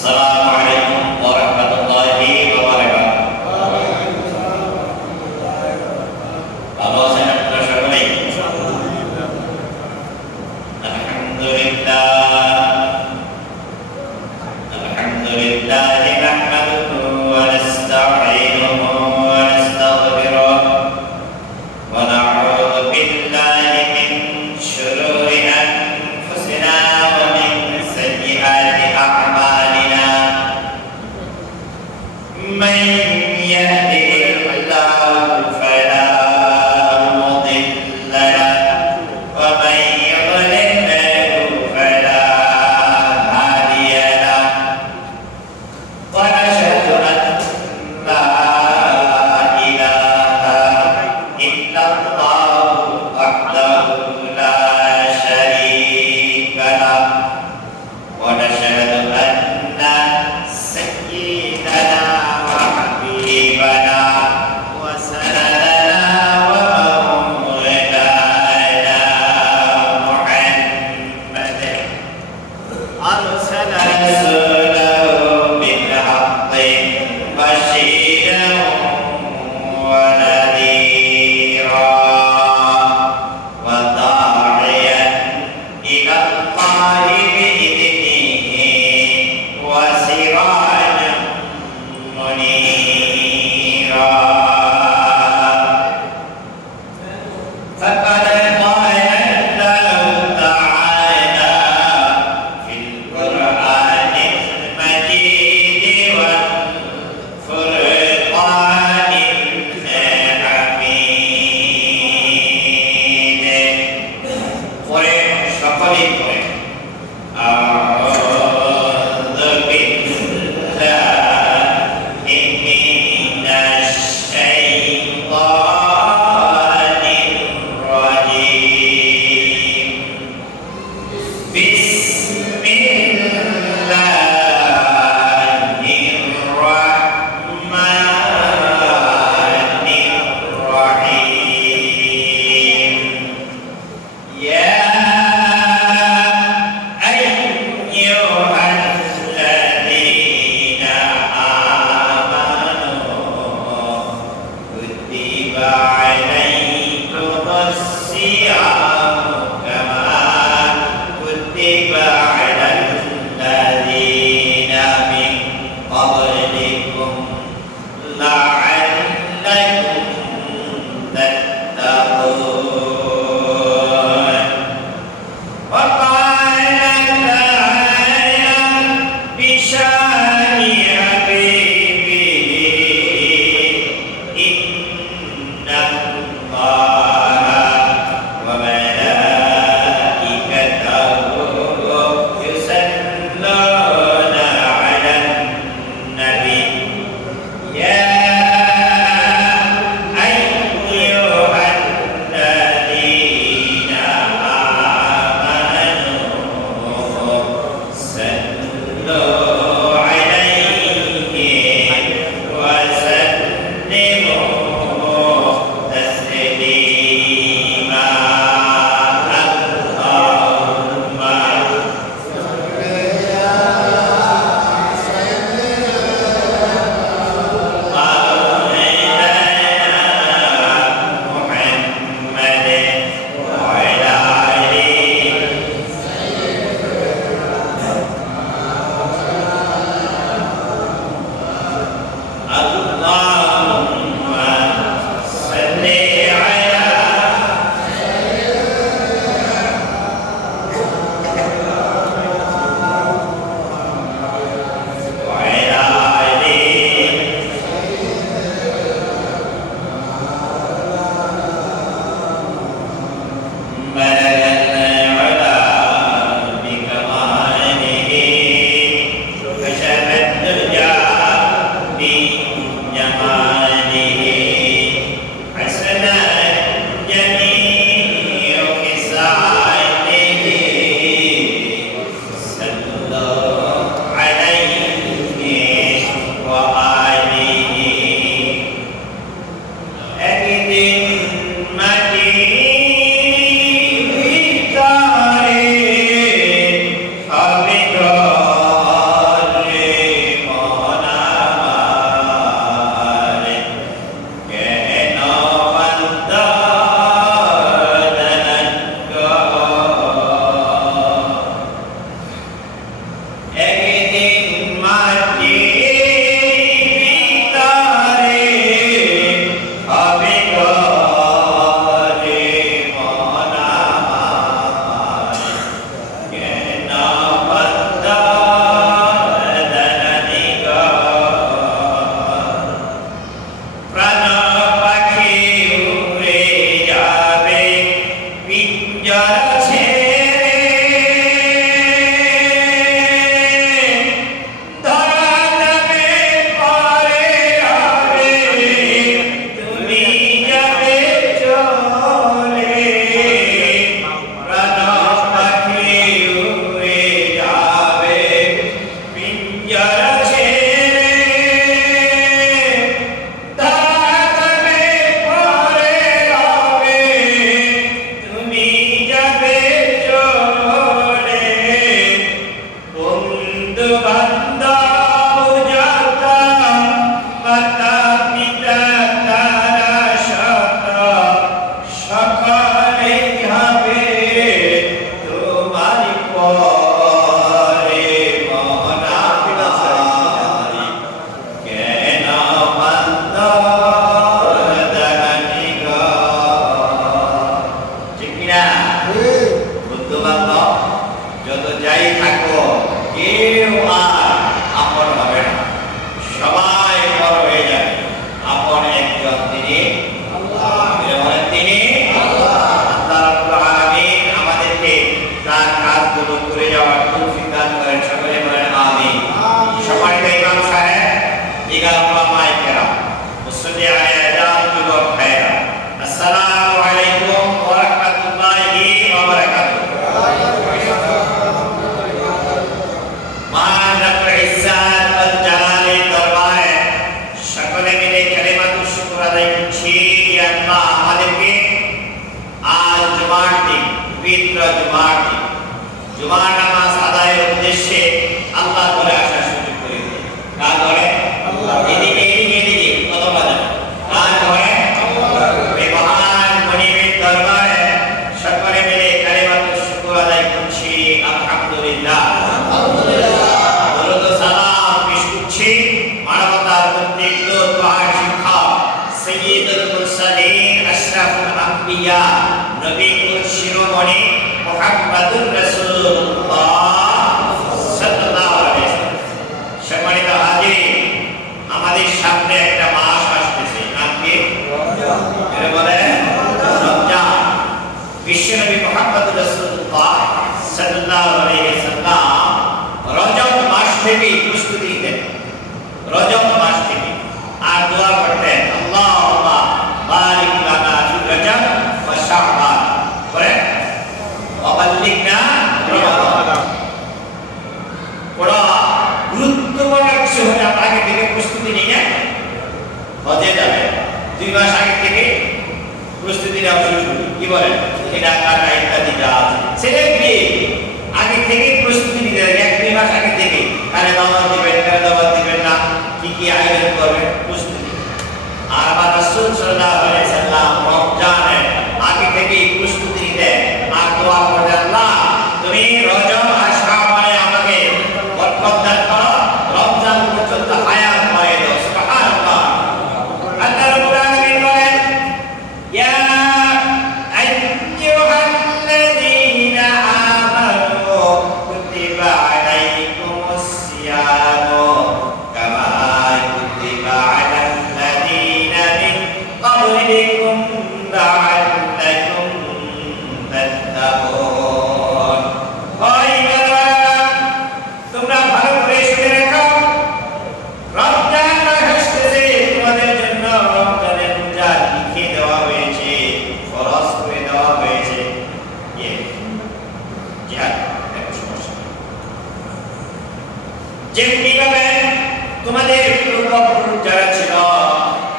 আসসালামু আলাইকুম ওয়া রাহমাতুল্লাহি ওয়া বারাকাতুহু। ভালো আছেন আপনারা সকলেই? আলহামদুলিল্লাহ নাহমাদুহু ওয়া নাস্তাঈনুহু ওয়া নাস্তাগফিরুহ ওয়া না'উযু বিল্লাহি মিন শুরুরি আনফুসিনা ওয়া মিন সাইয়্যাতি আ'মালিনা। মান ইয়াহদিহিল্লাহু ফালা মুদিল্লা লাহু ওয়া মান يضلل فلا هادي له ونشهد أن لا إله إلا الله وحده لا شريك له ونشهد أن سيدنا وحبيبنا وسندنا ومولانا محمد أرسل رسوله بالحق بشيرا ونذيرا وداعيا إلى الله بإذنه وسراجا منيرا. فقد قال الله تعالى في القرآن المجيد والفرقان الحميد. সকলেই পড়ে আউযু বিল্লাহি মিনাশ শাইতানির রাজীম। বিসমিল্লাহির রাহমানির রাহিম। ইয়া আইয়ুহাল্লাযীনা আমানু কুতিবা আলাইকুমুস সিয়ামু কামা কুতিবা আলাল লাযীনা মিন ক্বাবলিকুম লা'আল্লাকুম তাত্তাকুন। وقال تعالى بشأن حبيبه إن الله وملائكته يصلون على النبي يا أيها الذين আল্লাহ আমাদেরকে আজ জুমার দিন, পবিত্র জুমার দিন, জুমার নামাজ আদায়ের উদ্দেশ্যে আল্লাহ ধরে আসার সুযোগ করে দিন। কার ধরে? এদিকে এদিকে এদিকে কত বাজার কার ধরে? এই মহান মনিবের দরবারে সকলে মিলে কালিমাতুশ শুকর আদায় করছি। আলহামদুলিল্লাহ, দরুদ ও সালাম পেশ করছি মানবতার প্রত্যেক দোয়ার শিক্ষক সাইয়্যিদুল মুরসালিন আশরাফুল আম্বিয়া নবী কুল শিরোমণি মুহাম্মাদুর রাসূলুল্লাহ সাল্লাল্লাহু আলাইহি ওয়াসাল্লাম। সম্মানিত হাজির, আমাদের সামনে একটা মাস আসতেছে, নাম কি? রমজান। বিশ্বনবী মুহাম্মদুর রাসূলুল্লাহ সাল্লাল্লাহু আলাইহি ওয়াসাল্লাম রজব মাস থেকে প্রস্তুতি নিতেন, রজব মাস থেকে, আর দোয়া করতেন আল্লাহুম্মা বারিক লানা ফি রজব ওয়া শাবান, করে ওয়াবাল্লিগনা রমাদান। বড় গুরুত্বপূর্ণ কিছু হলে আমরা আগে থেকে প্রস্তুতি নিই না, হজে যাবে 2 মাস আগে থেকে প্রস্তুতি নেওয়া শুরু করি। কি বলেন? এটা কাটা ইত্যাদি যা আছে সেটা কি আগে থেকে প্রস্তুতি নিতে হবে, 1-2 মাস আগে থেকে। কারে দাওয়াত দিবেন, কারে দাওয়াত দিবেন না, কি কি আয়োজন করবেন, প্রস্তুতি। আর আমার রাসূল সাল্লাল্লাহু আলাইহি ওয়াসাল্লাম রমজানে আগে থেকে প্রস্তুতি নিতেন আর দোয়া করতেন, আল্লাহ তুমি রজব আর শাবানে আমাকে বরকত দান করো, রমজান পর্যন্ত হায়াত করে দাও। সুবহানাল্লাহ। আল্লাহ রাব্বুল আলামিন বলেন, ইয়া আইয়ুহাল্লাযীনা আমানু কুতিবা আলাইকুমুস সিয়ামু কামা কুতিবা আলাল্লাযীনা মিন ক্বাবলিকুম লাআল্লাকুম তাত্তাকুন। তোমরা ভালো করে শুনে রাখো, রমজান মাস আসতেছে, তোমাদের জন্য রমজানের রোজা লিখে দেওয়া হয়েছে, ফরজ করে দেওয়া হয়েছে। যেমনি ভাবে তোমাদের পূর্বপুরুষ যারা ছিল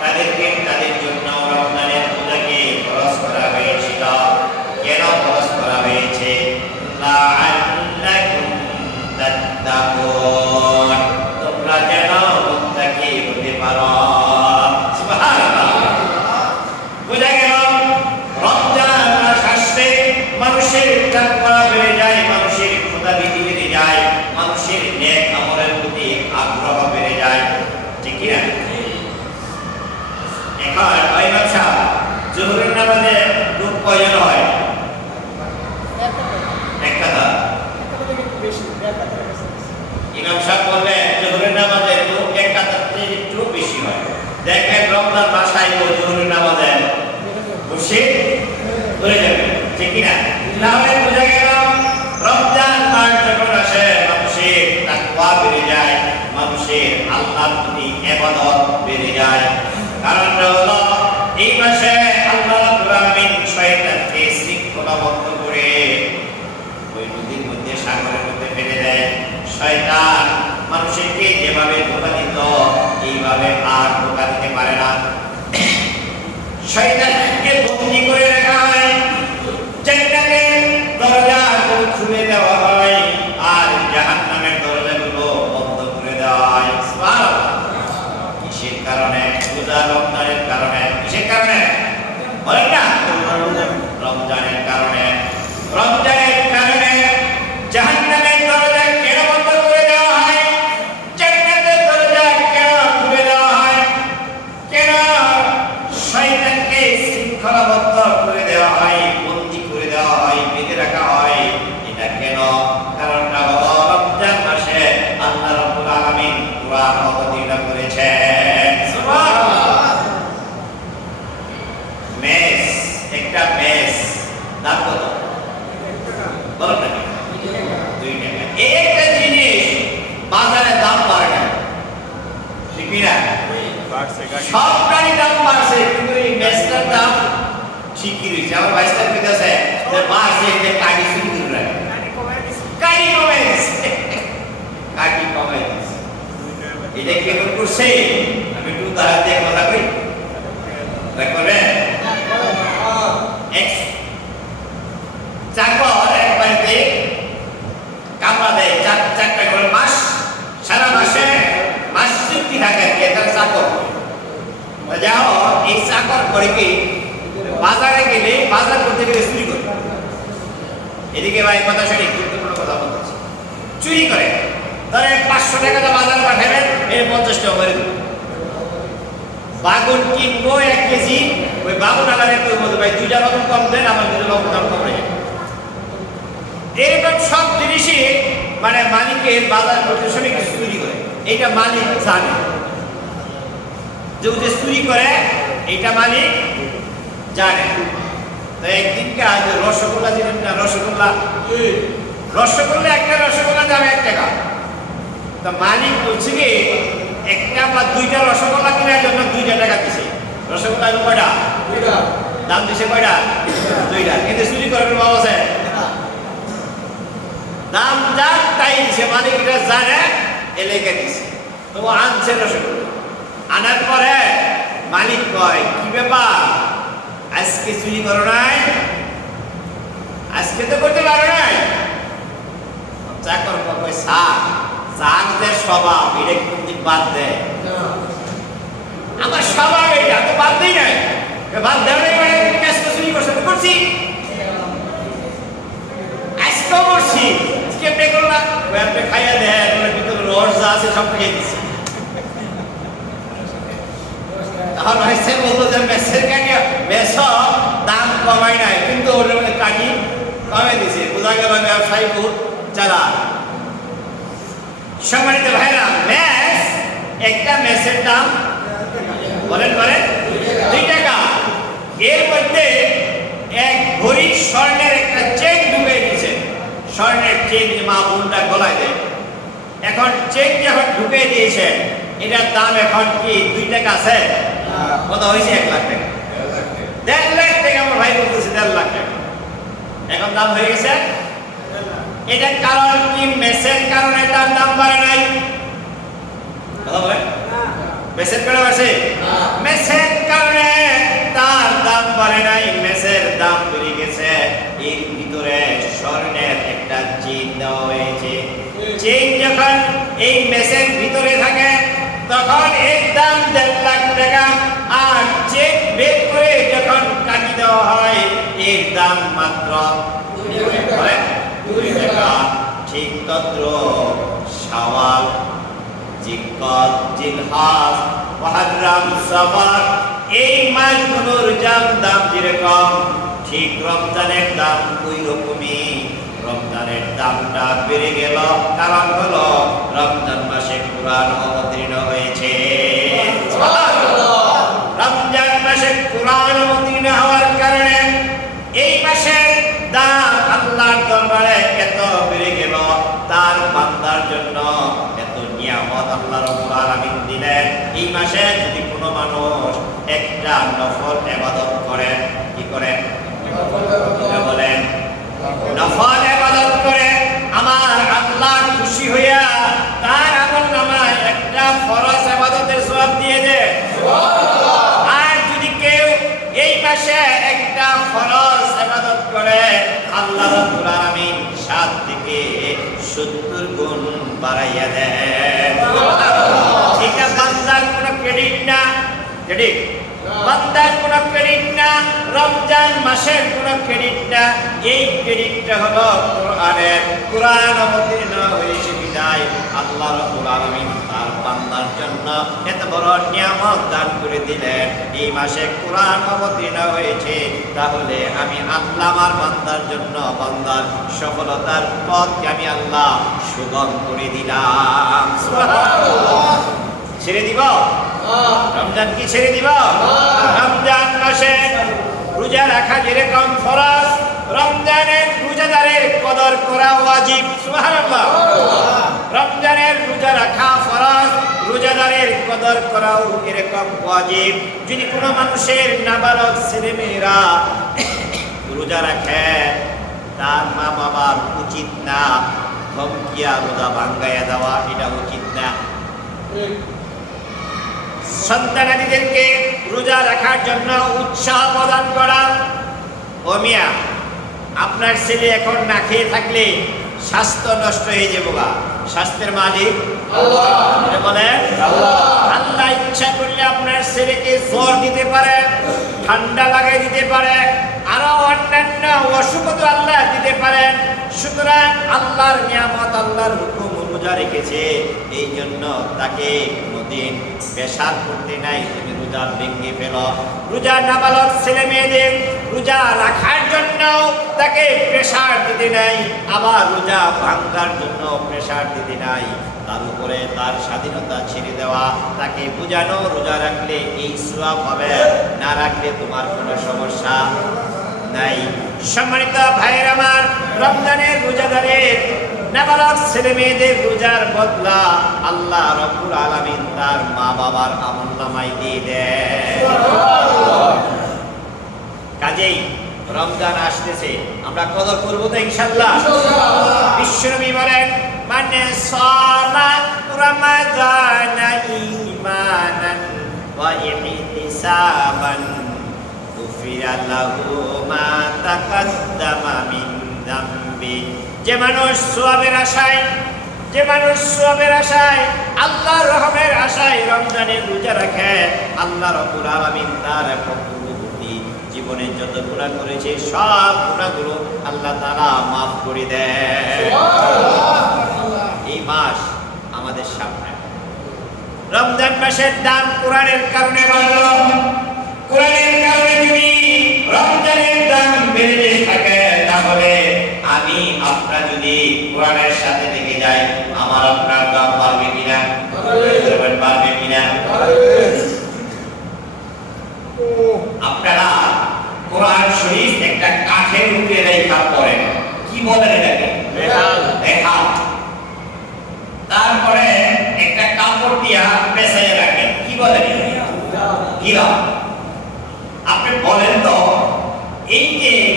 তাদেরকে তাদের জন্য রমজানের রোজাকে ফরজ করা হয়েছিল। কেন ফরজ করা হয়েছে? লাআল্লাকুম তাত্তাকুন, তোমরা যেন মুত্তাকি হতে পারো। সুবহানাল্লাহ। বুঝা গেল, রমজান মাস আসলে মানুষের তাকওয়া বেড়ে যায়, মানুষের খোদাভীতি বেড়ে যায়, মানুষের নেক আমলের প্রতি আগ্রহ বেড়ে যায়। ঠিক কি না? এখন ওই ব্যবসা জোহরের নামাজে লোক কয়জন হয়? এক কথা। ইমাম সাহেব বললেন জোহরের নামাজে লোক এক কাতার থেকে একটু বেশি হয়। দেখেন রমজান মাস আইলো, জোহরের নামাজে বসে ধরে যাবে। ঠিক কি না? তাহলে বোঝা গেল রমজান মাস যখন আসে মানুষের তাকওয়া বেড়ে যায়, মানুষের আল্লাহর প্রতি ইবাদত বেড়ে যায়। কারণটা হলো এই মাসে আল্লাহ রাব্বুল আলামিন শয়তানকে শৃঙ্খলাবদ্ধ করে ওই নদীর মধ্যে, সাগরের মধ্যে ফেলে দেয়। শয়তান মানুষকে যেভাবে ধোঁকা দিত এইভাবে আর ধোঁকা দিতে পারে না। শয়তানকে বন্দী করে রাখা হয়, জান্নাতের দরজাগুলো খুলে দেওয়া হয় আর জাহান্নামের দরজাগুলো বন্ধ করে দেওয়া হয়। সুবহানাল্লাহ। কিসের কারণে? রোজা রমজানের কারণে। কিসের কারণে বলেন না? রমজানের কারণে। রমজানের কারণে জাহান্নামের দরজা কেন বন্ধ করে দেওয়া হয়? জান্নাতের দরজা কেন খুলে দেওয়া হয়? কেন শয়তানকে শৃঙ্খলাবদ্ধ করে দেওয়া হয়, বন্দী করে দেওয়া হয়, বেঁধে রাখা হয়? এটা কেন? কারণটা হলো রমজান মাসে আল্লাহ রাব্বুল আলামিন কুরআন অবতীর্ণ করেছেন। সুবহানাল্লাহ। মেস, একটা মেস দাম কত? বলো না, 2 টাকা। একটা জিনিস বাজারে দাম বাড়ে না, ঠিক না? সব প্রাণী দাম বাড়ছে, কিন্তু এই মেসটার দাম ঠিকই রয়েছে। আমার ভাইস্টার কইতাছে যে বাড়ছে, যে কাটি শুরু করে কাটি কমে দিচ্ছে, কাটি কমে দিচ্ছে। এটা কি করছে? আমি একটু উদাহরণ দিয়ে কথা কই, দেখবেন বাজারে গেলে বাজার করতে গেলে চুরি করে। এদিকে ভাই কথা শুনি, গুরুত্বপূর্ণ কথা বলতেছি। চুরি করে, ধরেন 500 টাকা বাজারে পাঠাবেন, এই 50 টাকা করে দেবেন। বাগুন কিনবো 1 কেজি, ওই বাগুন আলাদা করে বলতে ভাই 2টা বাগুন কম দেন, আমার 2টা বাগুন দাম কম রেখে। এরকম সব জিনিসই মানে মালিকের বাজার করতে সময় কিছু চুরি করে, এইটা মালিক জানে যে চুরি করে, এইটা মালিক জানে। তো একদিনকে আজ রসগোল্লা দিলেন না, রসগোল্লা একটা রসগোল্লা দাম 1 টাকা। তো মালিক বলছে কি একটা বা 2টা রসগোল্লা কেনার জন্য 2টা টাকা দিছে। রসগোল্লা কয়টা? দাম দিছে কয়টা? 2টা। কিন্তু চুরি করার বাবা আছে, দাম যা তাই দিছে, মালিক এটা জানে, এলাকা দিছে। তো ও আনছে রসগোল্লা, আনার পরে মালিক কয় কি ব্যাপার, আজকে চুরি করো নাই? আজকে তো করতে পারো নাই। চাকর কয় চাকদের স্বভাব, এটা কোনদিন বাদ দেয়? আমার স্বভাব এটা, তো বাদ দেই নাই। বাদ দেওয়া নাই মানে আজকে চুরি করছে? করছি, আজকেও করছি। কেমনে করলাম? আপনি খাইয়া দেয়, ভিতরে রস যা আছে সব খাইয়ে দিচ্ছে। তখন ভাইসে বলতো যে মেসের কাটিয়া মেস দাম কমাই নাই, কিন্তু ওর কাটি কমে দিছে। বোঝা গেল ব্যবসায়ী বহুত চালা। সম্মানিত ভাইরা, মেস একটা মেসের দাম বলেন 2 টাকা। এর মধ্যে 1 ভরি স্বর্ণের একটা চেন ঢুকে দিয়েছে। স্বর্ণের চেন মা বোনটা গলায় দেয়। এখন চেন যখন ঢুকে দিয়েছে, এটার দাম এখন কি 2 টাকা আছে? কত হয়েছে? 1 লাখ টাকা। 1.5 লাখ টাকা। আমার ভাই বলতেছে 1.5 লাখ টাকা এখন দাম হয়ে গেছে। এটার কারণ কি? মেসের কারণে তার দাম বাড়ে নাই। কথা বলেন, মেসের কারণে আছে? মেসের কারণে তার দাম বাড়ে নাই, মেসের দাম বেড়ে গেছে। এর ভিতরে স্বর্ণের একটা চেইন দেওয়া হয়েছে। চেইন যখন এই মেসের ভিতরে থাকে তখন এর দাম 1.5 লাখ টাকা। আর চেক বের করে যখন কাটি দেওয়া হয় এর দাম মাত্র 2 টাকা। ঠিক তদ্র শাওয়াল, জিলকদ, জিলহজ, মুহররম, সফর এই মাসগুলোর দাম যেরকম, ঠিক রমজানের দাম ওই রকমই। রমজানের দামটা বেড়ে গেল, কারণ হলো রমজান মাসে কুরআন অবতীর্ণ হয়েছে। রমজান মাসে কুরআন অবতীর্ণ হওয়ার কারণে এই মাসের দাম আল্লাহর দরবারে এত বেড়ে গেল। তার বান্দার জন্য এত নিয়ামত আল্লাহ রাব্বুল আলামিন দিলেন। এই মাসে যদি কোনো মানুষ একটা নফল ইবাদত করে, কি করে? বলেন, নফল ইবাদত করে, আমার আল্লাহ খুশি হইয়া তার আমলনামায় একটা ফরজ ইবাদতের সওয়াব দিয়ে দেয়। সুবহানাল্লাহ। আর যদি কেউ এই মাসে একটা ফরজ ইবাদত করে, আল্লাহ রাব্বুল আলামিন 7 থেকে 70 গুণ বাড়াইয়া দেন। সুবহানাল্লাহ। এটা বান্দার কোনো ক্রেডিট না, ক্রেডিট বান্দার কোনো ক্রেডিট না, রমজান মাসের কোনো ক্রেডিট না। এই ক্রেডিটটা হলো কোরআনের। কোরআন অবতীর্ণ হয়েছে বিদায় আল্লাহ রাব্বুল আলামিন তার বান্দার জন্য এত বড় নিয়ামত দান করে দিলেন। এই মাসে কোরআন অবতীর্ণ হয়েছে, তাহলে আমি আল্লাহ আমার বান্দার জন্য বান্দার সফলতার পথকে আমি আল্লাহ সুগম করে দিলাম। সুবহানাল্লাহ। ছেড়ে দিব রমজান? কি ছেড়ে দিব? রমজান মাসে রোজা রাখা যেরকম ফরজ, রমজানের রোজাদারের কদর করা ওয়াজিব। সুবহানাল্লাহ। রমজানের রোজা রাখা ফরজ, রোজাদারের কদর করাও এরকম ওয়াজিব। যদি কোনো মানুষের নাবালক ছেলেমেয়েরা রোজা রাখে, তার মা বাবার উচিত না ধমকিয়া রোজা ভাঙ্গাইয়া দেওয়া, এটা উচিত না। সন্তানাদিদেরকে রোজা রাখার জন্য উৎসাহ প্রদান করা। ও মিয়া, আপনার ছেলে এখন না খেয়ে থাকলে স্বাস্থ্য নষ্ট হয়ে যাবে। স্বাস্থ্যের মালিক আল্লাহ। বলেন আল্লাহ ইচ্ছা করলে আপনার ছেলেকে জ্বর দিতে পারে, ঠান্ডা লাগাই দিতে পারে, পারেন। সুতরাং আল্লাহর নিয়ামত, আল্লাহর হুকুম রোজা রেখেছে, এই জন্য তাকে কোনোদিন পেশাব করতে নাই তুমি রোজা ভেঙে ফেলো। রোজা নাবালক ছেলে মেয়েদের রোজা রাখার জন্য তাকে প্রেসার দিতে নাই, আবার রোজা ভাঙার জন্য প্রেসার দিতে নাই। তার উপরে তার স্বাধীনতা ছেড়ে দেওয়া, তাকে বোঝানো রোজা রাখলে এই সওয়াব হবে, না রাখলে তোমার কোনো সমস্যা নাই। সম্মানিত ভাইয়ের আমার, রমজানের রোজাদারের নাবালক ছেলে মেয়েদের রোজার বদলা আল্লাহ রাব্বুল আলামিন তার মা বাবার আমলনামায় দিয়ে দেন। কাজেই রমজান আসতেছে, আমরা কদর করব তো ইনশাআল্লাহ। বিশ্বনবী বলেন, মানে সামা রমাদানা ঈমানান ওয়া ইহতিসাবান গুফিরা লাহু মা তাকাদ্দামা মিন যামবি। যে মানুষ সওয়াবের আশায়, আল্লাহর রহমের আশায় রমজানের রোজা রাখে, আল্লাহ রাব্বুল আলামিন তার পূর্ববর্তী জীবনে যত গুনাহ করেছে সব গুনাহগুলো আল্লাহ তাআলা মাফ করে দেন। এই মাস আমাদের সামনে, রমজান মাসের দাম কোরআনের কারণে বাড়ল। কোরআনের কারণে যদি রমজানের দাম বেড়ে থাকে, তাহলে আমি আপনার যদি কোরআনের সাথে থেকে যাই, আমার আপনার দাম বাড়বে কিনা? বাড়বে কিনা? আপনারা কোরআন শরীফ একটা কাঠের উপরে রেখা পড়েন, কি বলেন এটাকে? রেখা। তারপরে একটা কাপড় দিয়া পেছাইয়া রাখেন, কি বলেন? গিরা। আপনি বলেন তো, এই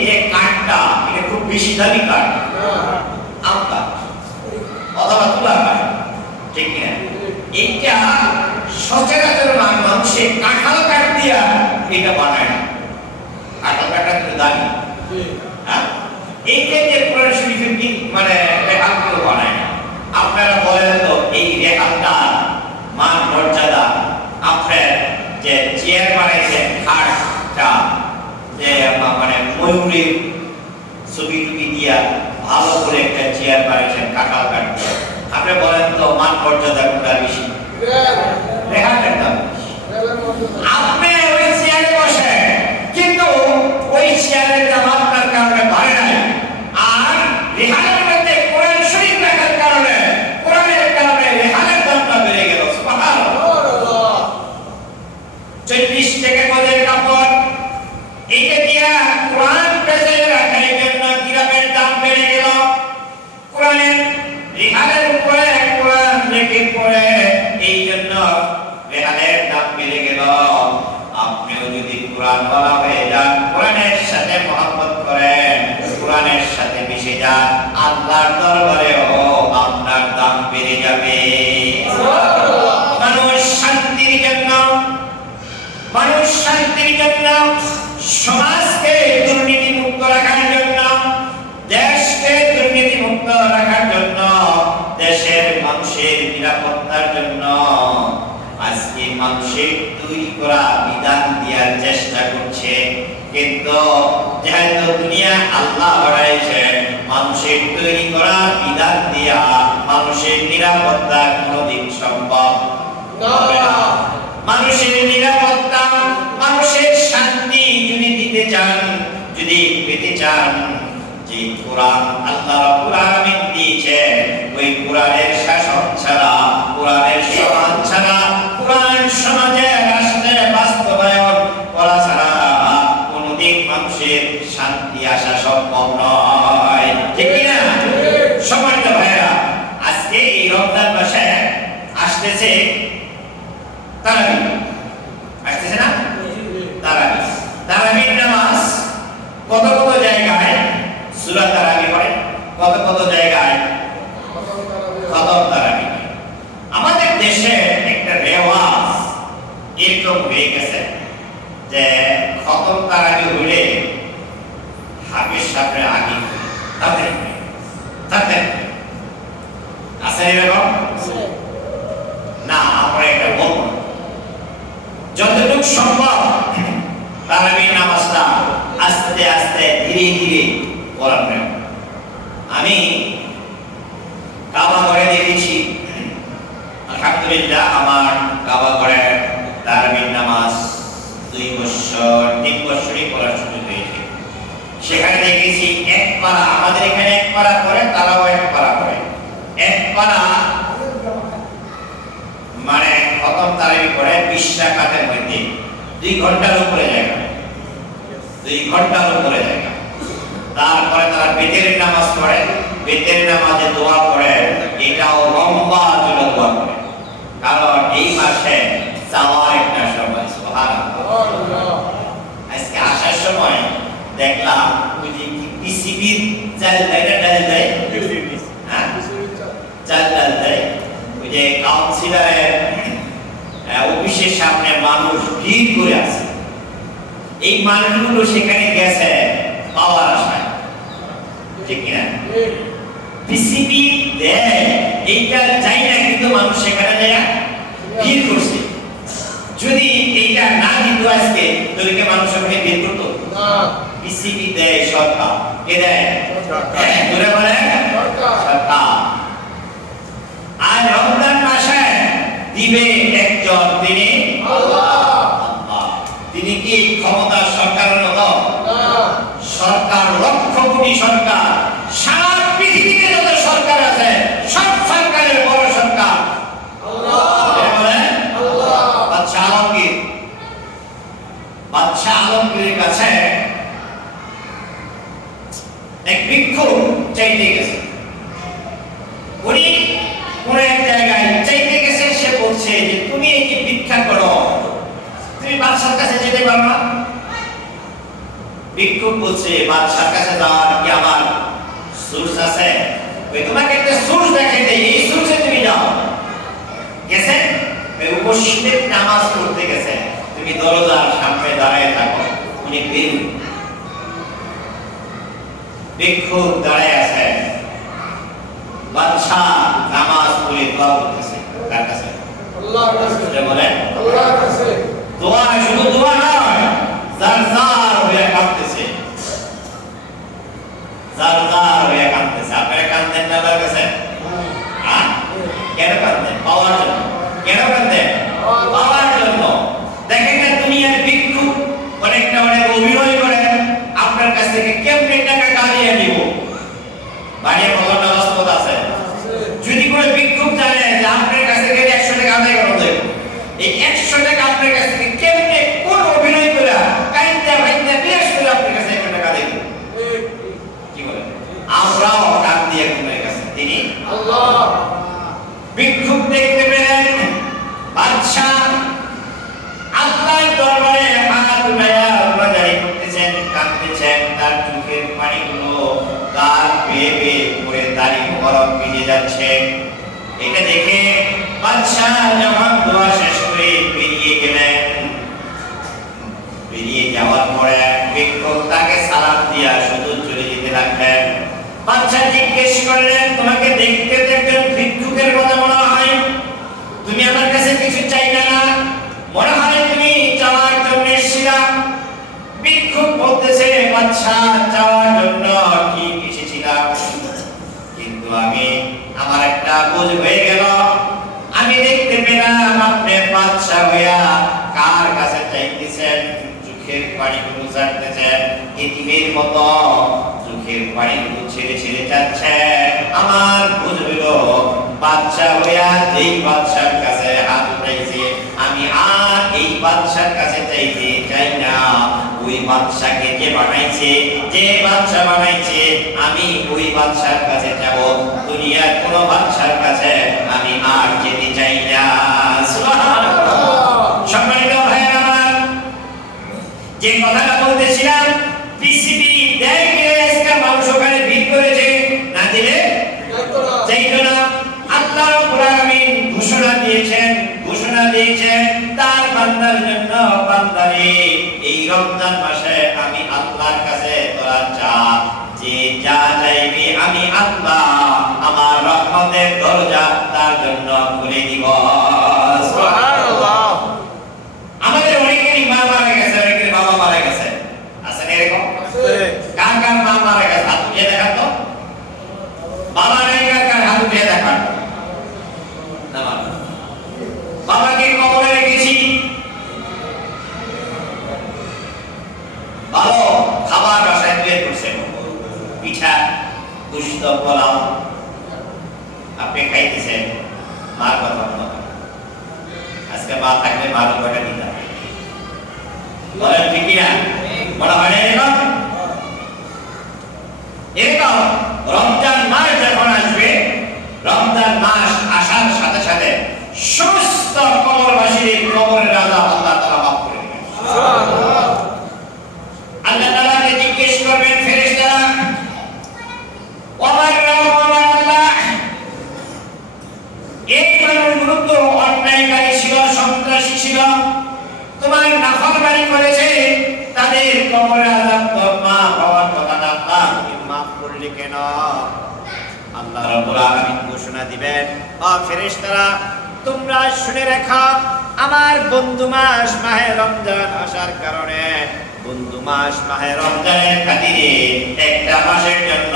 যে কাঠটা, এটা খুব বেশি দামি কাঠ, আম কাঠ অথবা তুলা কাঠ, ঠিক কিনা? এইটা সচরাচর মানুষে কাঁঠাল কাঠ দিয়া এটা বানায় না। কাঁঠাল কাঠটা কিন্তু দামি। হ্যাঁ, এইটা যে কোরআন শরীফের কি মানে রেখা কেউ বানায় না। আপনারা বলেন তো, এই রেখাটা মান মর্যাদা, আপনার যে চেয়ার বানাইছেন খাটটা, যে মানে ময়ূরের ছবি টুবি দিয়া ভালো করে একটা চেয়ার বানাইছেন কাঁঠাল কাঠ, আপনি বলেন তো মান মর্যাদা কোনটা বেশি? রেখাটার দাম। আপনি ওই চেয়ারে বসেন, কিন্তু ওই চেয়ারের দাম আপনার কারণে বাড়ে নাই, আর রেখানের মধ্যে কোরআন শরীফ রাখার কারণে, কোরআনের কারণে রেখানের দামটা বেড়ে গেল। সুবহানাল্লাহ। 40 টাকা গজের কাপড়, এইটা দিয়া কোরআন পেছায় রাখার জন্য দিরহামের দাম বেড়ে গেল। কোরআনের রেখানের উপরে কোরআন রেখে পড়ে, এই জন্য রেখানের দাম বেড়ে গেল। আপনিও যদি কোরআন বলা হয়ে যান, কোরআনের সাথে মহব্বত করেন, কোরআনের সাথে মিশে যান, আল্লাহর দরবারেও আপনার দাম বেড়ে যাবে। মানুষ শান্তির জন্য, সমাজকে দুর্নীতি মুক্ত রাখার জন্য, দেশকে দুর্নীতি মুক্ত রাখার জন্য, দেশের মানুষের নিরাপত্তার জন্য আজকে মানুষের তৈরি করা বিধান দেওয়ার চেষ্টা করছে। কিন্তু যেহেতু দুনিয়া আল্লাহ বাড়াইছেন, মানুষের তৈরি করা বিধান দিয়া মানুষের নিরাপত্তা কোনোদিন সম্ভব হবে না। মানুষের নিরাপত্তা, মানুষের শান্তি যদি দিতে চান, যদি পেতে চান, যে কোরআন আল্লাহ রাব্বুল আলামিন দিয়েছেন, ওই কোরআনের শাসন ছাড়া, কোরআনের সমাজ ছাড়া, কোরআন সমাজে রাষ্ট্রে বাস্তবায়ন করা ছাড়া কোনোদিন মানুষের শান্তি আসা সম্ভব নয়, ঠিক কিনা? সম্মানিত ভাইরা, আজকে এই রমজান মাসে আসতেছে তারাবি, আসতেছে না? তারাবির নামাজ কত কত জায়গায় সূরা তারাবি হয়, কত কত জায়গায় খতম তারাবি। আমাদের দেশে একটা রেওয়াজ এরকম হয়ে গেছে যে খতম তারাবি হইলে হাফেজ সাহেবের আগে তাদের আছে এরকম না। আমরা একটা বলবো, যতটুকু সম্ভব তারাবির নামাজটা আস্তে আস্তে ধীরে ধীরে পড়াবেন। আমি কাবা ঘরে দেখেছি, আলহামদুলিল্লাহ আমার কাবা ঘরে তারাবির নামাজ 2 বছর 3 বছরই পড়ার সুযোগ হয়েছে। সেখানে দেখেছি এক পারা, আমাদের এখানে এক পারা করে, তারাও এক পারা করে। এক পারা মানে খতম তারাবি করে 20 রাকাতের মধ্যে 2 ঘন্টার উপরে জায়গা, 2 ঘন্টার উপরে জায়গা। তারপরে তারা বেতের নামাজ পড়ে, বেতের নামাজে দোয়া করে, এটাও লম্বা জুড়ে দোয়া করে, কারণ এই মাসে যাওয়ার একটা সময়। সুবহানাল্লাহ। আজকে আসার সময় দেখলাম ওই যে পিসিবির চাল দেয়, হ্যাঁ চাল দেয়, ওই যে কাউন্সিলরের অফিসের সামনে মানুষ ভিড় করে আছে। এই মানুষগুলো সেখানে গেছে পাওয়ার আশায়, ঠিক কিনা? পিসিবি দেয় এইটা চাই না, কিন্তু মানুষ সেখানে যায় ভিড় করছে। যদি এইটা না দিত আজকে, তবে কি মানুষ ওখানে ভিড় করতো না? পিসিবি দেয় সরকার, কে দেয়? সরকার বলে সরকার। আর রমজান মাসে দিবে একজন, তিনি আল্লাহ। তিনি কি ক্ষমতা সরকারের মতো? সরকার লক্ষ কোটি সরকার, সারা পৃথিবীতে যত সরকার আছে সব সরকারের বড় সরকার আল্লাহ। বাদশাহ আলমগীর, বাদশাহ আলমগীরের কাছে এক ভিক্ষুক চাইতে গেছে। উনি কোন এক জায়গায় চাইতে গেছে, সে বলছে যে তুমি এই যে ভিক্ষা করো, তুমি বাদশার কাছে যেতে পারো না? ভিক্ষুক বলছে বাদশার কাছে যাওয়ার কি আমার সোর্স আছে? ওই তোমাকে একটা সোর্স দেখাই দেই, এই সোর্সে তুমি যাও। গেছে ওই উপস্থিত নামাজ পড়তে গেছে, তুমি দরজার সামনে দাঁড়ায় থাকো, উনি বের। ভিক্ষুক দাঁড়ায় আছে, বাদশা নামাজ পড়ে দোয়া করতেছে। কার কাছে? আল্লাহর কাছে। বলেন আল্লাহর কাছে। দোয়া শুধু দোয়া নয়, জারজার হয়ে কাঁদতেছে, জারজার হয়ে কাঁদতেছে। আপনারা কাঁদেন না আল্লাহর কাছে? হ্যাঁ, কেন কাঁদেন? পাওয়ার জন্য। কেন কাঁদেন? পাওয়ার জন্য। দেখেন না দুনিয়ার ভিক্ষুক অনেকটা অনেক অভিনয় করে আপনার কাছ থেকে কেমনে টাকা কামিয়ে নিব, বাড়িয়ে বলার ব্যবস্থা আছে। যদি কোনো ভিক্ষুক জানে যে আপনার কাছ থেকে 100 টাকা আদায় করা যায়, এই 100 টাকা আপনার কাছ থেকে কেমনে কোন অভিনয় করে কাইন্দা ভাইন্দা বিরাস করে আপনার কাছে 100 টাকা দেব, কি বলে? আমরাও টাকা দিয়ে কোনের কাছে, তিনি আল্লাহ। ভিক্ষুক দেখতে পেলেন বাদশা আল্লাহর দরবারে হাত উঠায়া রোজাদারি করতেছেন, কাঁদতেছেন, তার চোখের পানিগুলো তার বেয়ে বেয়ে পড়ে দাড়ি মোবারক ভিজে যাচ্ছে। এটা দেখে বাদশা যখন দোয়া শেষ করে বেরিয়ে গেলেন, বেরিয়ে যাওয়ার পরে ভিক্ষুক তাকে সালাম দিয়া শুধু চলে যেতে লাগলেন। বাদশা জিজ্ঞেস করলেন, তোমাকে দেখতে দেখতে ভিক্ষুকের কথা মনে হয়, তুমি আমার কাছে কিছু চাইলে না, মনে হয় তুমি চাওয়ার জন্য এসেছিলা? ভিক্ষুক বলতেছে, বাদশা চাওয়ার জন্য কি এসেছিলাম, কিন্তু আমি আমার একটা ভুল হয়ে গেল। আমি দেখতে পেলাম আপনি বাদশা হইয়া কার কাছে চাইতেছেন, চোখের পানিগুলো ছাড়তেছেন, এতিমের মতো চোখের পানিগুলো ছেড়ে ছেড়ে যাচ্ছে। আমার ভুল হইল, বাদশা হইয়া যেই বাদশার কাছে হাত উঠাইছে, আমি আর এই বাদশার কাছে চাইতে চাই না। ওই বাদশাকে যে বানাইছে, যে বাদশা বানাইছে, আমি ওই বাদশার কাছে যাব। দুনিয়ার কোন বাদশার কাছে আমি আর যেতে চাই না। সুবহানাল্লাহ। সম্মানিত ভাইরা আমার, যে কথাটা বলতেছিলাম, পিসিবি দেয় গেলে আজকে মানুষ ওখানে ভিড় করেছে, না দিলে চাইতো না। আল্লাহ রাব্বুল আলামিন ঘোষণা দিয়েছেন তার বান্দার জন্য, বান্দারে এই রমজান মাসে আমি আল্লাহর কাছে তোরা চা, যে যা চাইবি আমি আল্লাহ আমার রহমতের দরজা তার জন্য খুলে দিব। সুবহানাল্লাহ। আমাদের অনেকেরই মা মারা গেছে, অনেকের বাবা মারা গেছে, আছে না এরকম? কার কার মা মারা গেছে হাত উঠিয়ে দেখান তো। বাবা নাই কার হাত উঠিয়ে দেখান না বাবাকে কবরে রেখেছি ভালো খাবার বাসায় বের করছেন পিঠা গুস্ত পোলাও আপনি খাইতেছেন মার কথা মনে হয় আজকে মা থাকলে মার কয়টা দিতাম বলেন ঠিক না বলা হয় এরকম এরকম রমজান মাস যখন আসবে রমজান মাস আসার সাথে সাথে সমস্ত কবরবাসীর কবরের আযাব আল্লাহ তাআলা মাফ করে দিবেন সুবহানাল্লাহ আল্লাহ তাআলাকে জিজ্ঞেস করবেন ফেরেশতারা ওমর আল্লাহ এই মানুষগুলো তো অন্যায়কারী ছিল সন্ত্রাসী ছিল তোমার নাফরমানি করেছে তাদের কবরের আযাব তো মাফ হওয়ার কথা না আল্লাহ তুমি মাফ করলে কেন আল্লাহ রাব্বুল আলামিন ঘোষণা দিবেন ও ফেরেশতারা তোমরা শুনে রাখো আমার বন্ধু মাস মাহে রমজান আসার কারণে বন্ধু মাস মাহে রমজানের খাতিরে একটা মাসের জন্য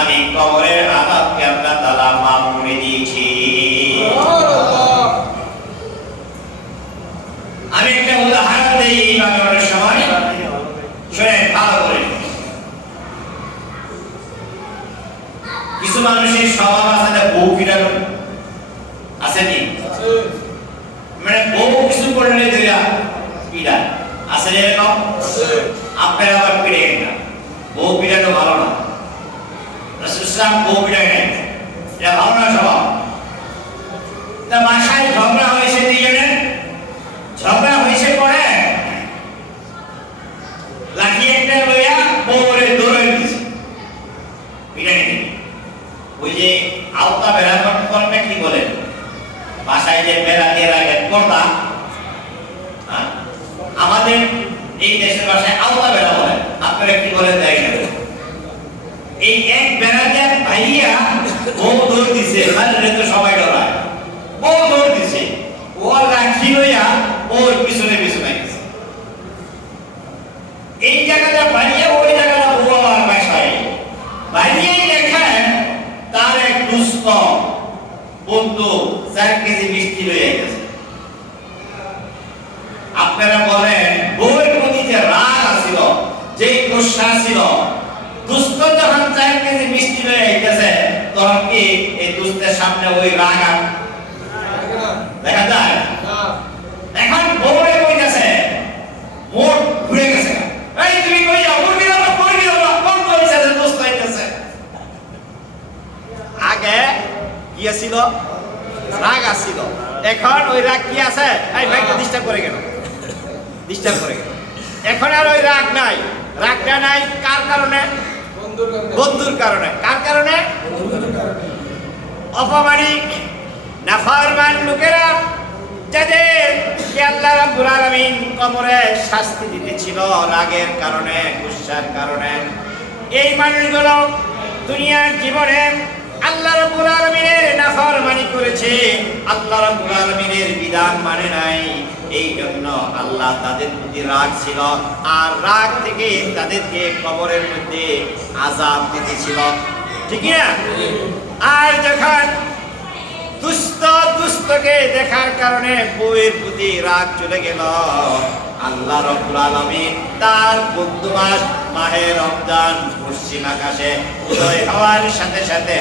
আমি কবরের আযাবকে আল্লাহ তাআলা মাফ করে দিয়েছি সুবহানাল্লাহ আমি একটা উদাহরণ দেই এই বাগানের সময় শুনেন ভালো করে কিছু মানুষের স্বভাব আছে না বউ পিটানো আসেনি মানে বউ কিছু করলে দিয়া পিটা আছে এরকম আপনারা আবার পিড়েন না বউ পিটানো ভালো না রাসূল সাল্লাল্লাহু বউ পিটায় নাই এটা ভালো না স্বভাব তা বাসায় ঝগড়া হয়েছে দুইজনের ঝগড়া হয়েছে পরে লাঠি একটা লইয়া বউরে দৌড়ে দিছে পিটানি ওই যে আওতা বেড়া করতে কি বলেন বাসায় যে বেড়া দিয়ে রাখেন পর্দা আমাদের এই দেশের ভাষায় আওতা বেড়া বলেন আপনারা কি বলেন তাই না এই এক বেড়া দিয়ে ভাইয়া বউ দৌড় দিছে মানে তো সবাই ডরায় বউ দৌড় দিছে ও লাঠি লইয়া ওর পিছনে পিছনে গেছে এই জায়গাটা ভাইয়া ওই জায়গাটা বউ আমার বাসায় ভাইয়াই দেখেন তার এক দুষ্ট বন্ধু 4 কেজি মিষ্টি লইয়া গেছে আপনারা বলেন বউয়ের প্রতি যে রাগ আছিল যে গোসা ছিল দুষ্ট যখন 4 কেজি মিষ্টি লইয়া গেছে তখন কি এই দুষ্টের সামনে ওই রাগ দেখা যায় এখন বউরে কই গেছে মোট ঘুরে গেছে এই তুমি কই যাও মুরগি দাও কোন কইছে যে দুষ্ট হইতেছে আগে কি ছিল রাগ আছিল এখন ওই রাগ কি আছে এই ভাইকে ডিস্টার্ব করে গেল এখন আর ওই রাগ নাই রাগটা নাই কার কারণে বন্ধুর কারণে কার কারণে অপমানিক নাফরমান লোকেরা যাদের আল্লাহ রাব্বুল আলামিন কবরে শাস্তি দিতেছিল রাগের কারণে গুসার কারণে এই মানুষগুলো দুনিয়ার জীবনে আল্লাহ রাব্বুল আলামিনের নাফরমানি করেছে আল্লাহ রাব্বুল আলামিনের বিধান মানে নাই এই জন্য আল্লাহ তাদের প্রতি রাগ ছিল আর রাগ থেকে তাদেরকে কবরের মধ্যে আযাব দিতেছিল ঠিক না আর যখন দুষ্টকে দেখার কারণে বউয়ের প্রতি রাগ চলে গেল আল্লাহ রাব্বুল আলামিন তার বন্ধু মাস মাহে রমজান পশ্চিম আকাশে উদয় হওয়ার সাথে সাথে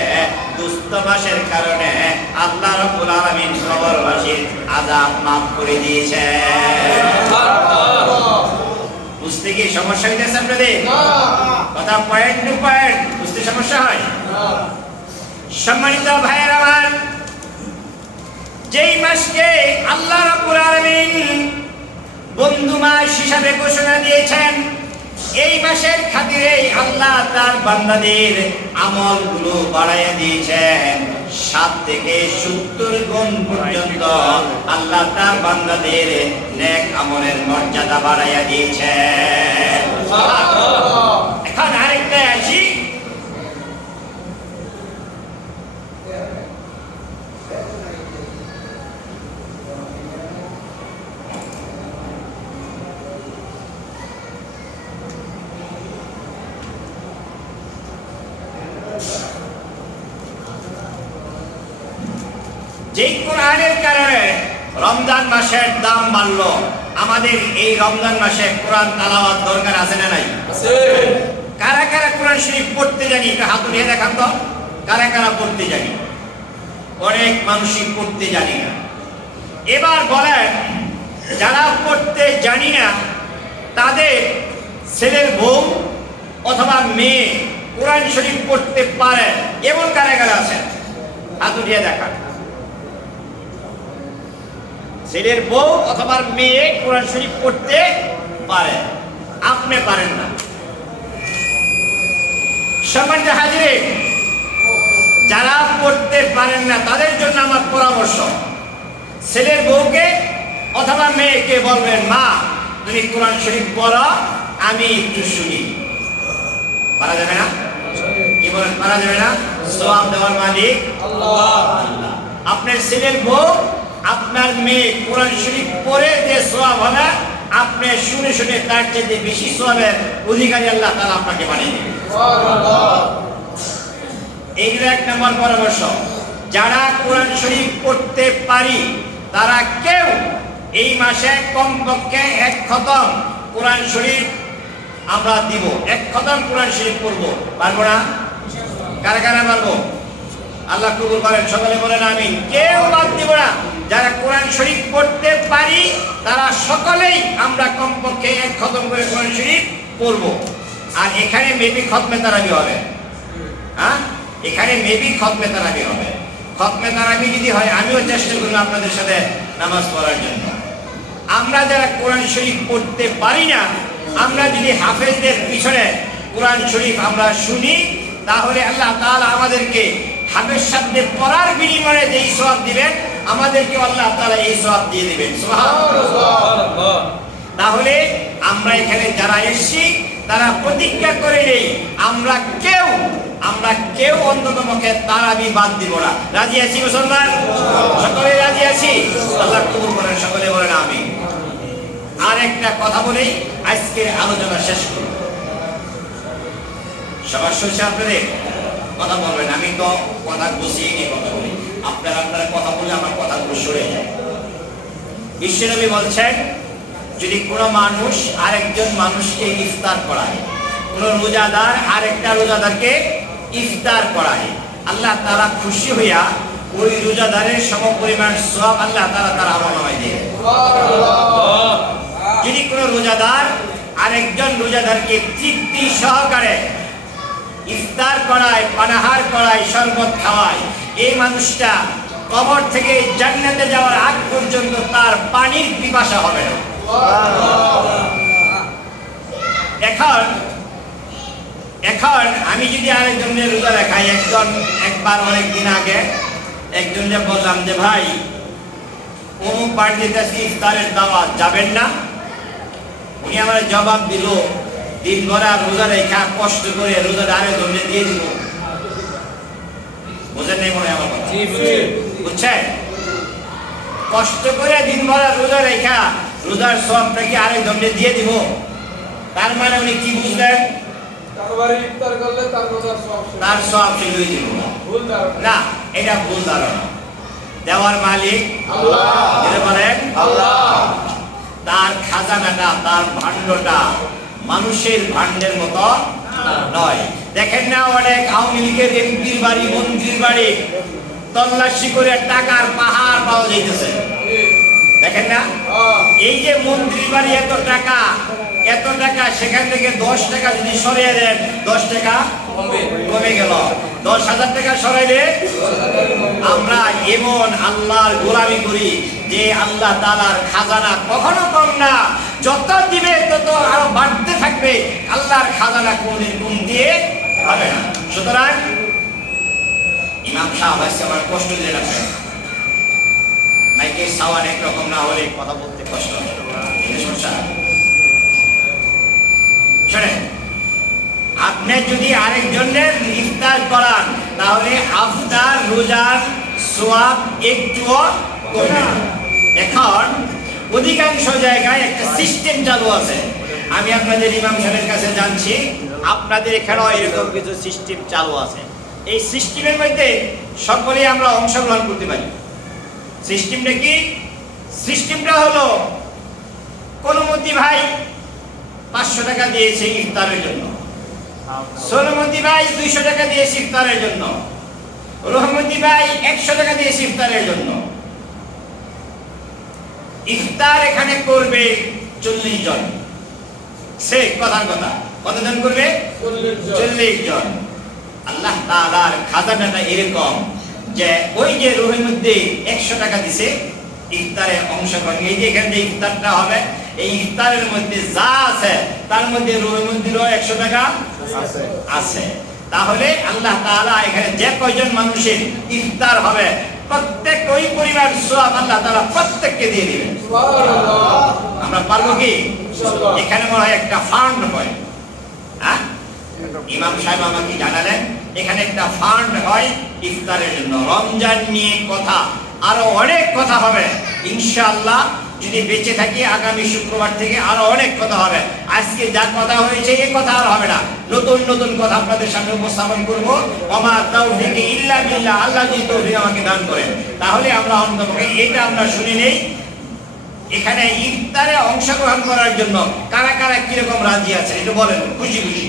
দুষ্ট মাসের কারণে আল্লাহ রাব্বুল আলামিন কবরবাসীর আযাব মাফ করে দিয়েছে বুঝতে কি সমস্যা হইতেছে আপনাদের কথা পয়েন্ট টু পয়েন্ট বুঝতে সমস্যা হয় সম্মানিত ভাইয়েরা আমার যেই মাসকে আল্লাহ রাব্বুল আলামিন বন্ধু মাস হিসাবে ঘোষণা দিয়েছেন এই মাসের খাতিরে আল্লাহ তার বান্দাদের আমলগুলো বাড়াইয়া দিয়েছেন 7 থেকে 70 গুণ পর্যন্ত আল্লাহ তার বান্দাদের নেক আমলের মর্যাদা বাড়াইয়া দিয়েছেন এখন আরেকটা আসি যেই কোরআনের কারণে রমজান মাসের দাম বাড়লো, আমাদের এই রমজান মাসে কোরআন তেলাওয়াত দরকার আছে না নাই? কারা কারা কোরআন শরীফ পড়তে জানি একটু হাত উঠিয়ে দেখান তো, কারা কারা পড়তে জানি? অনেক মানুষই পড়তে জানি না। এবার বলেন, যারা পড়তে জানি না তাদের ছেলের বউ অথবা মেয়ে কোরআন শরীফ পড়তে পারে এমন কারা কারা আছেন? হাত উঠিয়ে দেখান। ছেলের বউ অথবা মেয়ে কোরআন শরীফ পড়তে পারে, আপনি পারেন না। সম্মানিত হাজিরিন, যারা পড়তে পারেন না তাদের জন্য আমার পরামর্শ, ছেলের বউকে অথবা মেয়েকে বলবেন, মা তুমি কোরআন শরীফ পড়ো, আমি একটু শুনি। পারা যাবে না? কি বলেন, পারা যাবে না? সওয়াব দেওয়ার মালিক আল্লাহ। আপনার ছেলের বউ আপনার মেয়ে কোরআন শরীফ পড়ে যে সওয়াব হবে, আপনি শুনে শুনে তার চেয়ে বেশি সওয়াবের অধিকারী আল্লাহ তাআলা আপনাকে বানিয়ে দেবেন। এইগুলো এক নম্বর পরামর্শ। যারা কোরআন শরীফ পড়তে পারি তারা কেউ এই মাসে কমপক্ষে 1 খতম কোরআন শরীফ আমরা দিব। 1 খতম কোরআন শরীফ পড়বো, পারবো না? কারা কারা পারবো? আল্লাহ কবুল করেন, সকলে বলেন আমিন। কেউ বাদ দিব না। যারা কোরআন শরীফ পড়তে পারি তারা সকলেই আমরা কমপক্ষে 1 খতম করে কোরআন শরীফ পড়বো। আর এখানে মেবি খতমে তারাবি হবে। হ্যাঁ, এখানে মেবি খতমে তারাবি হবে। খতমে তারাবি যদি হয় আমিও চেষ্টা করব আপনাদের সাথে নামাজ পড়ার জন্য। আমরা যারা কোরআন শরীফ পড়তে পারি না, আমরা যদি হাফেজদের পিছনে কোরআন শরীফ আমরা শুনি, তাহলে আল্লাহ তাআলা আমাদেরকে হাফেজ সাহেবদের পড়ার বিনিময়ে যেই সওয়াব দিবেন, আমাদেরকে আল্লাহ তাআলা এই সওয়াব দিয়ে দিবেন। সুবহানাল্লাহ। তাহলে আমরা এখানে যারা এসেছি তারা প্রতিজ্ঞা করে নেই, আমরা কেউ অন্ততপক্ষে তারাবি বাদ দিব না। রাজি আছি মুসলমান? সকলে রাজি আছি? আল্লাহ কবুল করেন, সকলে বলেন আমিন। আর একটা কথা বলেই আজকের আলোচনা শেষ করব। সবার শেষে আপনাদের কথা বলবেন, আমি তো কথা গুছিয়ে নিয়ে কথা বলি, আপনারা কথা বলে আমার কথাগুলো সরে যায়। বিশ্বনবী বলছেন, যদি কোনো মানুষ আরেকজন মানুষকে ইফতার করায়, কোনো রোজাদার আরেকটা রোজাদারকে ইফতার করায়, আল্লাহ তাআলা খুশি হইয়া ওই রোজাদারের সমপরিমাণ সওয়াব আল্লাহ তাআলা তার আমলনামায় দেন। যদি কোনো রোজাদার আরেকজন রোজাদারকে তৃপ্তি সহকারে ইফতার করায়, পানাহার করায়, শরবত খাওয়ায়, এই মানুষটা কবর থেকে জান্নাতে যাওয়ার আগ পর্যন্ত তার পানির পিপাসা হবে না। এখন আমি যদি আরেকজনের রোজা রাখাই, একবার অনেকদিন আগে একজনকে বললাম যে ভাই অমুক বাড়িতে ইফতারের দাওয়াত, যাবেন না? উনি আমার জবাব দিল, দিন ভরা রোজা রেখা কষ্ট করে রোজাটা আরেকজনকে দিয়ে দিব। বুঝেন নাই মনে হয় আমার কথা? বুঝছেন? কষ্ট করে দিন ভরা রোজা রেখা রোজার সওয়াবটা কি আরেকজনকে দিয়ে দিব? তার মানে উনি কি বুঝলেন? তার সওয়াব সে লইয়ে দিব না। এটা ভুল ধারণা। দেওয়ার মালিক আল্লাহ, বলেন আল্লাহ। তার খাজানাটা, তার ভান্ডটা মানুষের ভান্ডের মতো নয়। দেখেন না, অনেক আওয়ামী লীগের এমপির বাড়ি, মন্ত্রীর বাড়ি তল্লাশি করে টাকার পাহাড় পাওয়া যাইতেছে। দেখেন না, এই যে মন্ত্রীর বাড়ি এত টাকা, সেখান থেকে 10 টাকা যদি সরিয়ে দেন, 10 টাকা কমে গেল। 10,000 টাকা সরাইলে আমরা এমন আল্লাহর গোলামি করি যে আল্লাহ তাআলার খাজানা কখনো কম না, যত দিবে তত আরো বাড়তে থাকবে। আল্লাহর খাজানা কোনদিন কম দিয়ে হবে না। সুতরাং ইমাম সাহেব আজকে আমার কষ্ট দিয়ে রাখবেন, মাইকের সাউন্ড একরকম না হলে কথা বলতে কষ্ট হয়। শোনেন, আপনি যদি আরেকজনের ইফতার করান তাহলে আপনার রোজার সওয়াব একটুও কমবে না। এখন অধিকাংশ জায়গায় একটা সিস্টেম চালু আছে, আমি আপনাদের ইমাম সাহেবের কাছে জানছি, আপনাদের এখানেও এরকম কিছু সিস্টেম চালু আছে। এই সিস্টেমের মধ্যে সকলেই আমরা অংশগ্রহণ করতে পারি। সিস্টেমটা কি? সিস্টেমটা হলো কোনমতি ভাই 500 টাকা দিয়েছে ইফতারের জন্য, সোনমতি ভাই 200 টাকা দিয়েছে ইফতারের জন্য, রহমতি ভাই 100 টাকা দিয়েছে ইফতারের জন্য। ইফতার এখানে করবে 40 জন। সে কথার কথা, কতজন করবে? 40 জন। আল্লাহ তাআলার খাজানাটা এরকম যে ওই যে রুহের মধ্যে 100 টাকা দিছে ইফতারে অংশগ্রহণ, এই যে এখানে যে ইফতারটা হবে এই ইফতারের মধ্যে যা আছে তার মধ্যে রুহের মধ্যেও 100 টাকা আছে। তাহলে আল্লাহ তাআলা এখানে যে কয়জন মানুষের ইফতার হবে প্রত্যেক ওই পরিমাণ সওয়াব আল্লাহ তাআলা প্রত্যেককে দিয়ে দিবেন। সুবহানাল্লাহ। আমরা পারবো কি? এখানে মনে হয় একটা ফান্ড হয়, হ্যাঁ, ইমাম সাহেব আমাকে জানালেন এখানে একটা ফান্ড হয় ইফতারের জন্য। রমজান নিয়ে কথা আরো অনেক কথা হবে ইনশাআল্লাহ, যদি বেঁচে থাকি আগামী শুক্রবার থেকে আরো অনেক কথা হবে। আজকে যা কথা হয়েছে এই কথা আর হবে না, নতুন নতুন কথা আপনাদের সামনে উপস্থাপন করব। ওমা তাওফীক ইল্লা বিল্লাহ, আল্লাহ যদি তৌফিক আমাকে দান করেন তাহলে আমরা অন্ততপক্ষে এটা আমরা শুনে নেই। এখানে ইফতারে অংশগ্রহণ করার জন্য কারা কারা কিরকম রাজি আছে একটু বলেন, খুশি খুশি।